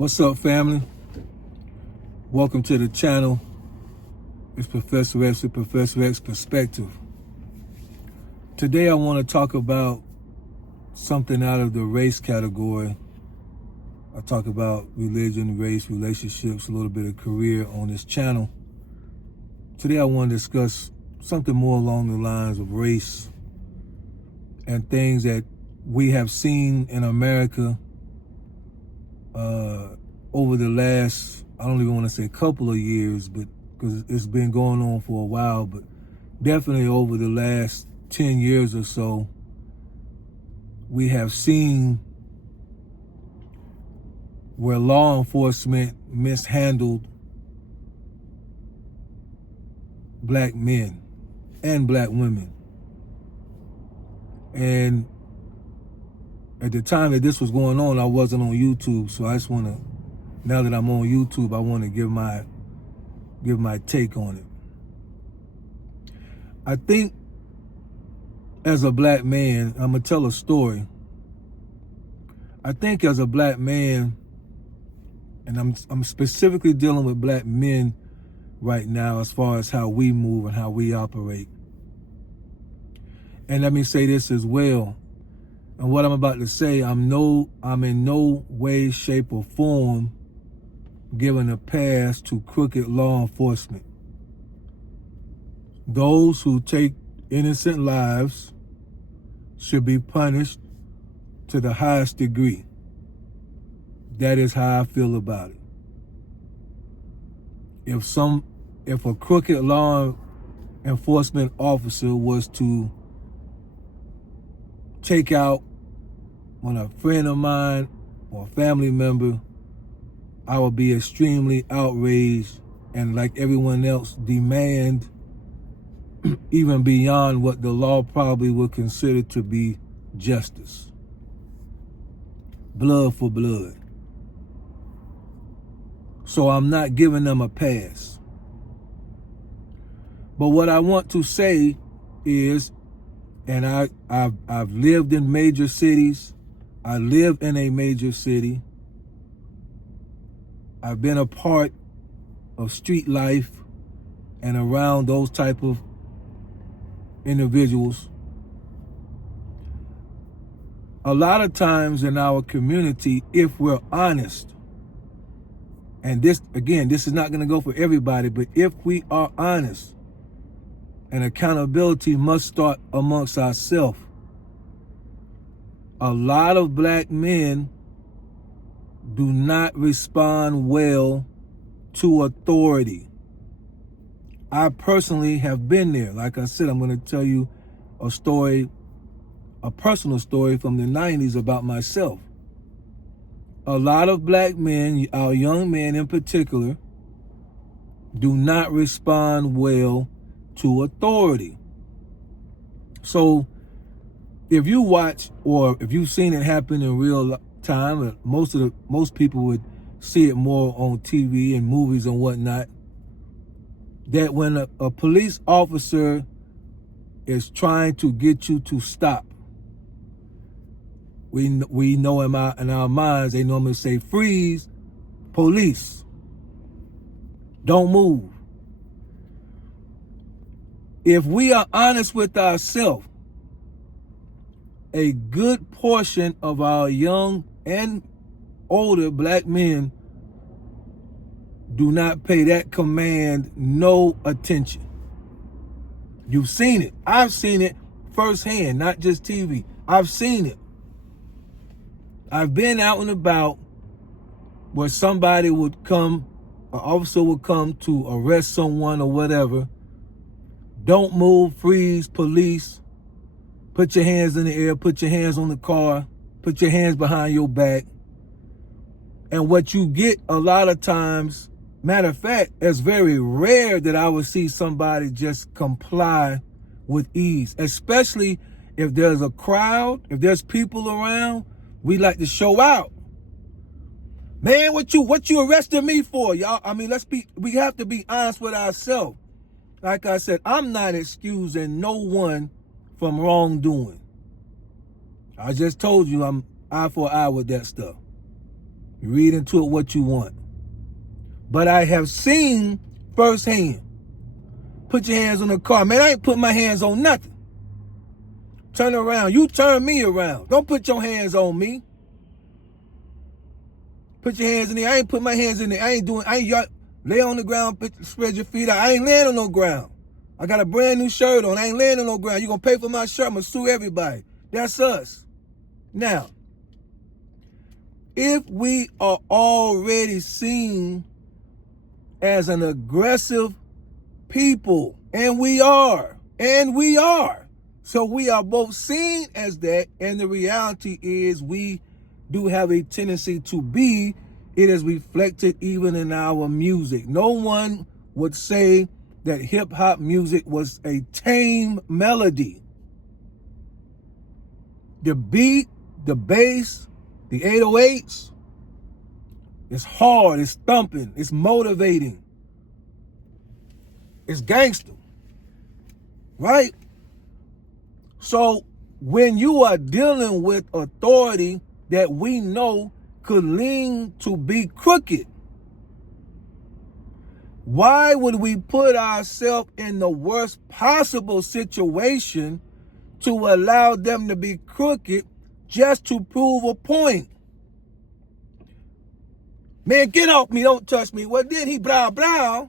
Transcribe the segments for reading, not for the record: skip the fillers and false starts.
What's up, family? Welcome to the channel. It's Professor X with Professor X Perspective. Today I want to talk about something out of the race category. I talk about religion, race, relationships, a little bit of career on this channel. Today I want to discuss something more along the lines of race and things that we have seen in America over the last, I don't even want to say couple of years, but because it's been going on for a while, but definitely over the last 10 years or so, we have seen where law enforcement mishandled black men and black women. And at the time that this was going on, I wasn't on YouTube, so I just want to, now that I'm on YouTube, I want to give my take on it. I think as a black man, I'm gonna tell a story. I think as a black man, and I'm specifically dealing with black men right now as far as how we move and how we operate. And let me say this as well. And what I'm about to say, I'm in no way, shape, or form giving a pass to crooked law enforcement. Those who take innocent lives should be punished to the highest degree. That is how I feel about it. If a crooked law enforcement officer was to take out on a friend of mine or a family member, I would be extremely outraged and, like everyone else, demand even beyond what the law probably would consider to be justice. Blood for blood. So I'm not giving them a pass. But what I want to say is, and I've lived in major cities. I live in a major city. I've been a part of street life and around those type of individuals. A lot of times in our community, if we're honest, and this is not going to go for everybody, but if we are honest, and accountability must start amongst ourselves, a lot of black men do not respond well to authority. I personally have been there. Like I said, I'm going to tell you a story, a personal story from the 90s about myself. A lot of black men, our young men in particular, do not respond well to authority. So if you watch, or if you've seen it happen in real time, most people would see it more on TV and movies and whatnot, that when a police officer is trying to get you to stop, we know in our minds, they normally say, freeze, police, don't move. If we are honest with ourselves, a good portion of our young and older black men do not pay that command no attention. You've seen it. I've seen it firsthand, not just TV. I've seen it. I've been out and about where somebody would come, an officer would come to arrest someone or whatever. Don't move, freeze, police. Put your hands in the air, put your hands on the car, put your hands behind your back. And what you get a lot of times, matter of fact, it's very rare that I would see somebody just comply with ease, especially if there's a crowd, if there's people around. We like to show out. Man, what you arresting me for, y'all? I mean, we have to be honest with ourselves. Like I said, I'm not excusing no one from wrongdoing. I just told you I'm eye for eye with that stuff. You read into it what you want. But I have seen firsthand. Put your hands on the car. Man, I ain't put my hands on nothing. Turn around. You turn me around. Don't put your hands on me. Put your hands in there. I ain't put my hands in there. Lay on the ground, spread your feet out. I ain't laying on no ground. I got a brand new shirt on. I ain't laying on no ground. You gonna pay for my shirt? I'm gonna sue everybody. That's us. Now, if we are already seen as an aggressive people, and we are. So we are both seen as that, and the reality is we do have a tendency to be. It is reflected even in our music. No one would say that hip-hop music was a tame melody. The beat, the bass, the 808s, it's hard, it's thumping, it's motivating, it's gangster, right? So when you are dealing with authority that we know could lean to be crooked, why would we put ourselves in the worst possible situation to allow them to be crooked just to prove a point? Man, get off me, don't touch me. Well, then he blah, blah.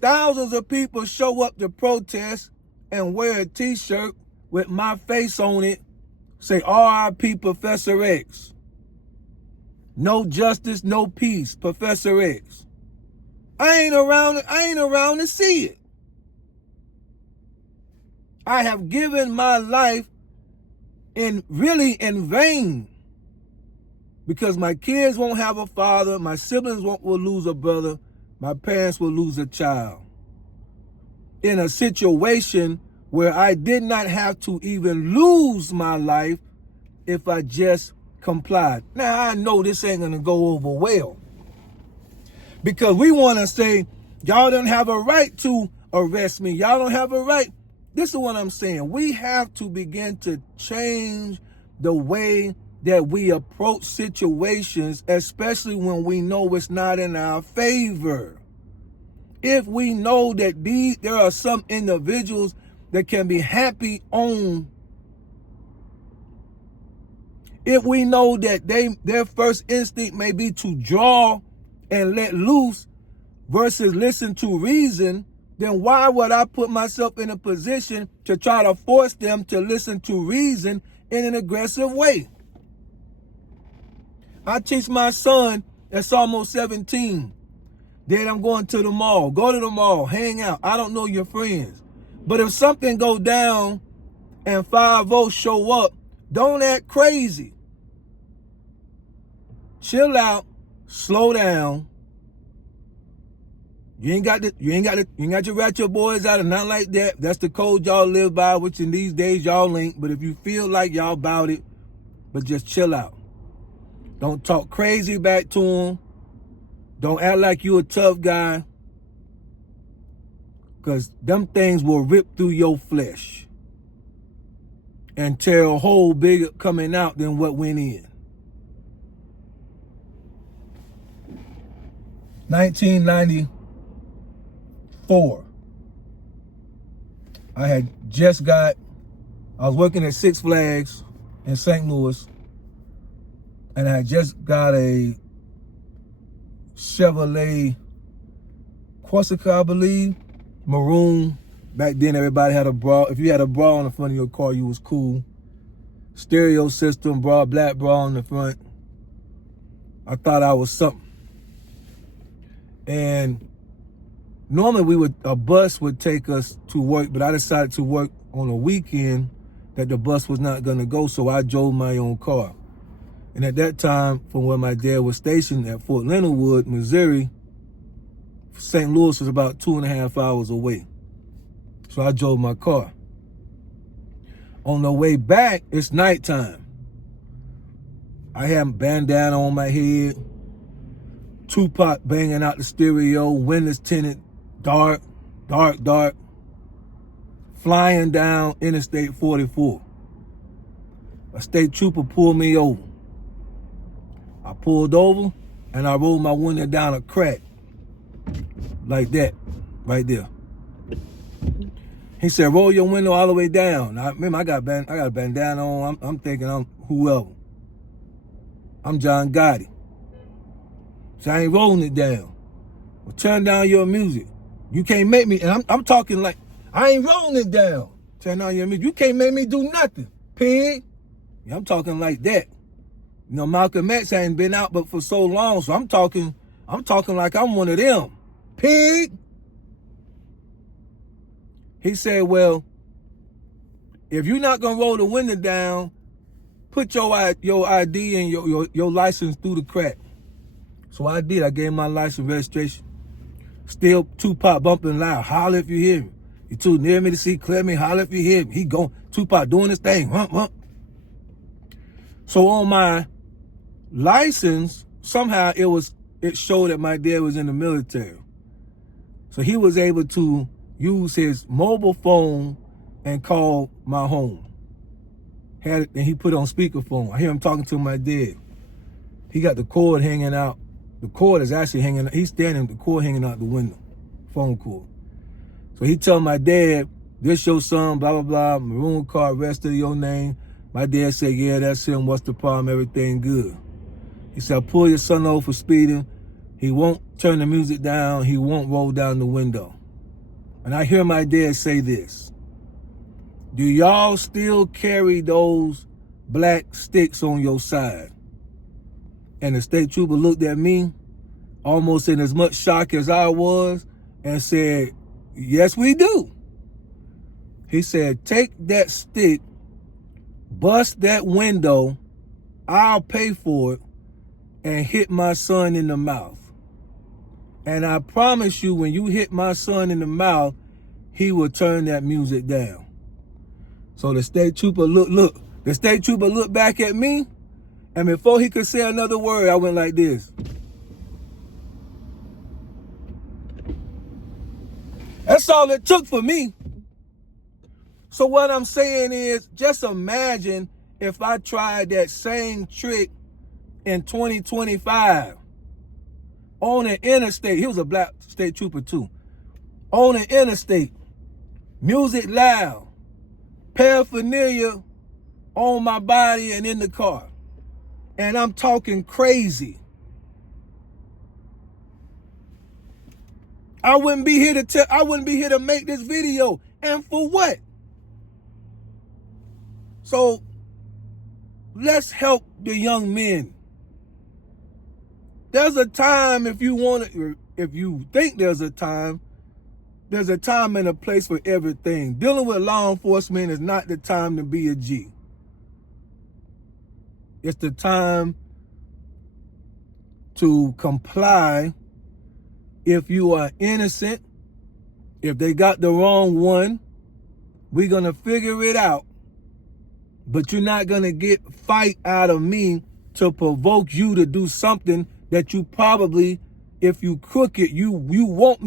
Thousands of people show up to protest and wear a t-shirt with my face on it, say R.I.P. Professor X. No justice, no peace, Professor X. I ain't around to see it. I have given my life in vain, because my kids won't have a father, my siblings will lose a brother, my parents will lose a child. In a situation where I did not have to even lose my life if I just complied. Now, I know this ain't gonna go over well, because we want to say, y'all don't have a right to arrest me. Y'all don't have a right. This is what I'm saying. We have to begin to change the way that we approach situations, especially when we know it's not in our favor. If we know that there are some individuals that can be happy on, if we know that their first instinct may be to draw and let loose versus listen to reason, then why would I put myself in a position to try to force them to listen to reason in an aggressive way? I teach my son that's almost 17. Dad, I'm going to the mall. Go to the mall, hang out. I don't know your friends. But if something go down and 5-0 show up, don't act crazy. Chill out, slow down. You ain't got your ratchet boys out and nothing like that. That's the code y'all live by, which in these days y'all ain't. But if you feel like y'all about it, but just chill out. Don't talk crazy back to them. Don't act like you a tough guy, because them things will rip through your flesh and tear a hole bigger coming out than what went in. 1994. I was working at Six Flags in St. Louis, and I had just got a Chevrolet Corsica, I believe, maroon. Back then, everybody had a bra. If you had a bra on the front of your car, you was cool. Stereo system, black bra on the front. I thought I was something. And normally a bus would take us to work, but I decided to work on a weekend that the bus was not gonna go, so I drove my own car. And at that time, from where my dad was stationed at Fort Leonard Wood, Missouri, St. Louis was about 2.5 hours away. So I drove my car. On the way back, it's nighttime. I had a bandana on my head, Tupac banging out the stereo, windows tinted, dark, flying down Interstate 44. A state trooper pulled me over. I pulled over and I rolled my window down a crack. Like that, right there. He said, roll your window all the way down. I remember I got a bandana on. I'm thinking I'm whoever. I'm John Gotti. So I ain't rolling it down. Well, turn down your music. You can't make me, and I'm talking like, I ain't rolling it down. Turn down your music. You can't make me do nothing, pig. Yeah, I'm talking like that. You know, Malcolm X ain't been out but for so long, so I'm talking like I'm one of them. Pig. He said, well, if you're not gonna roll the window down, put your ID and your license through the crack. So I did. I gave my license registration. Still Tupac bumping loud. Holler if you hear me. You too near me to see, clear me. Holler if you hear me. He going, Tupac doing his thing. Hump, hump. So on my license, somehow it showed that my dad was in the military. So he was able to use his mobile phone and call my home. Had it, and he put it on speakerphone. I hear him talking to my dad. He got the cord hanging out. The cord is actually hanging out. He's standing, the cord hanging out the window. Phone cord. So he tell my dad, this your son, blah, blah, blah, maroon car, rest of your name. My dad said, yeah, that's him. What's the problem? Everything good. He said, pull your son over for speeding. He won't turn the music down. He won't roll down the window. And I hear my dad say this. Do y'all still carry those black sticks on your side? And the state trooper looked at me, almost in as much shock as I was, and said, yes, we do. He said, take that stick, bust that window, I'll pay for it, and hit my son in the mouth. And I promise you, when you hit my son in the mouth, he will turn that music down. So the state trooper the state trooper looked back at me, and before he could say another word, I went like this. That's all it took for me. So what I'm saying is, just imagine if I tried that same trick in 2025 on an interstate. He was a black state trooper too. On an interstate, music loud, paraphernalia on my body and in the car. And I'm talking crazy. I wouldn't be here to make this video. And for what? So let's help the young men. There's a time, if you think there's a time and a place for everything. Dealing with law enforcement is not the time to be a G. It's the time to comply if you are innocent. If they got the wrong one, we're going to figure it out. But you're not going to get fight out of me to provoke you to do something that you probably, if you crooked, you want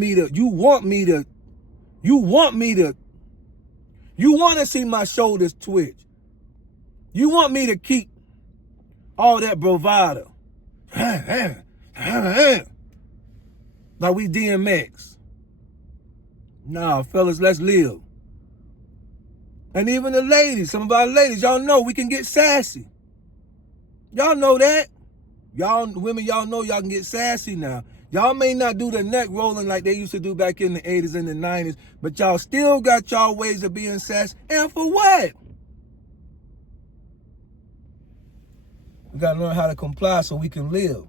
to see my shoulders twitch. You want me to keep all that bravado. Like we DMX. Nah, fellas, let's live. And even the ladies, some of our ladies, y'all know we can get sassy. Y'all know that. Y'all women, y'all know y'all can get sassy now. Y'all may not do the neck rolling like they used to do back in the 80s and the 90s, but y'all still got y'all ways of being sassy. And for what? We got to learn how to comply so we can live.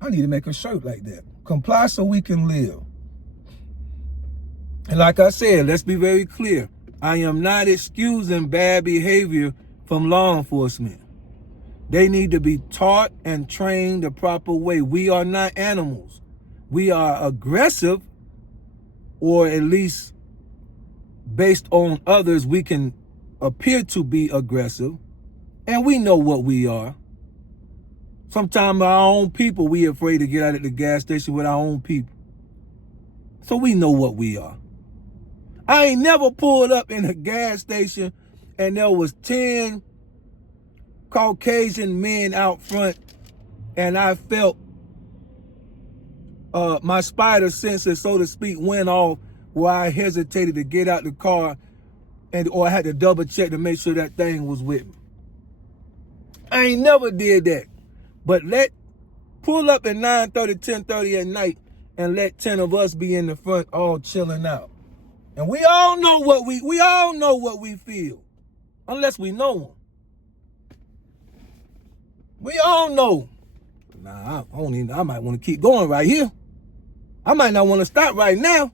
I need to make a shirt like that. Comply so we can live. And like I said, let's be very clear. I am not excusing bad behavior from law enforcement. They need to be taught and trained the proper way. We are not animals. We are aggressive, or at least based on others, we can appear to be aggressive, and we know what we are. Sometimes our own people, we afraid to get out at the gas station with our own people. So we know what we are. I ain't never pulled up in a gas station and there was 10 Caucasian men out front, and I felt my spider senses, so to speak, went off where I hesitated to get out the car, or I had to double check to make sure that thing was with me. I ain't never did that. But pull up at 9:30, 10:30 at night and let 10 of us be in the front all chilling out. And we all know what we feel. Unless we know them. We all know. Nah, I might want to keep going right here. I might not want to stop right now.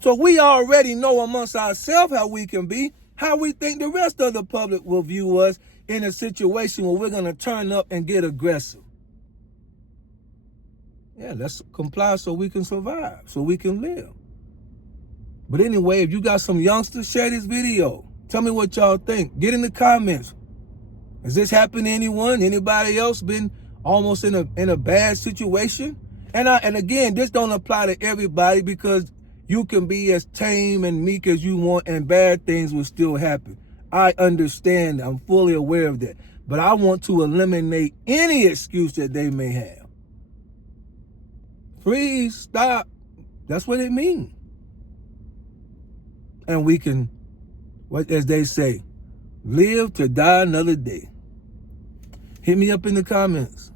So we already know amongst ourselves how we can be, how we think the rest of the public will view us in a situation where we're going to turn up and get aggressive. Yeah, let's comply so we can survive, so we can live. But anyway, if you got some youngsters, share this video. Tell me what y'all think. Get in the comments. Has this happened to anyone? Anybody else been almost in a bad situation? And again, this don't apply to everybody, because you can be as tame and meek as you want and bad things will still happen. I understand. I'm fully aware of that. But I want to eliminate any excuse that they may have. Freeze, stop. That's what it means. And we can, as they say, live to die another day. Hit me up in the comments.